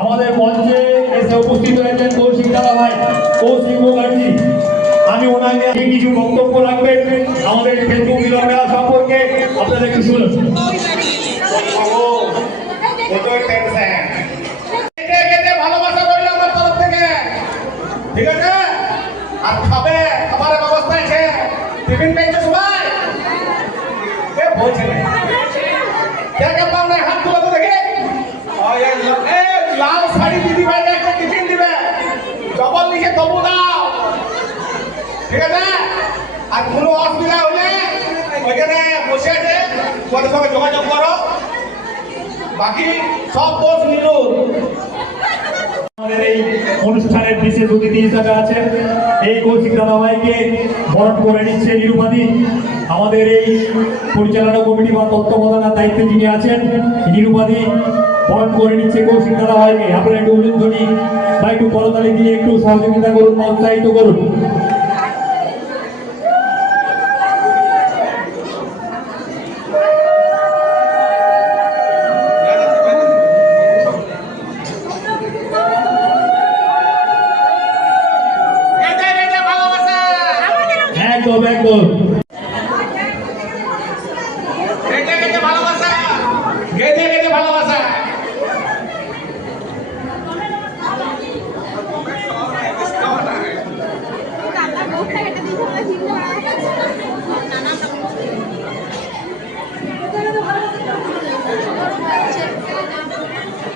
আমাদের মঞ্চে এসে উপস্থিত হয়েছেন কৌশিক দাদা ভাই, কৌশিক মুখার্জি। আমি ওনাকে কিছু বক্তব্য রাখবেন আমাদের ফেসবুক মিলন মেলা সম্পর্কে, আপনারা একটু শুনুন। ভালোবাসা রইল আমার তরফ থেকে, ঠিক আছে? আর খাবারের ব্যবস্থা আছে, টিফিন পেয়েছে সবাই? কে বলছে না? কে কে পাওনা হাত তুলে তো দেখি। লাল শাড়ি দিদি ভাই একটা টিফিন দিবে, ডবল লিখে তবু দাও, ঠিক আছে? আর কোনো অসুবিধা হলে ওইখানে বসে আছে ওদের সঙ্গে যোগাযোগ করো, বাকি সব দোষ নিরুল। আমাদের এই অনুষ্ঠানের বিশেষ অতিথি হিসাবে আছেন এই কৌশিক দাদা ভাইকে বরণ করে নিচ্ছে নিরুপাধি। আমাদের এই পরিচালনা কমিটি বা তত্ত্বাবধানের দায়িত্বে যিনি আছেন নিরুপাধি বরণ করে নিচ্ছে কৌশিক দাদা ভাইকে। আপনারা একটু উলুধ্বনি বা একটু করতালি দিয়ে একটু সহযোগিতা করুন, উৎসাহিত করুন। একদম একদম।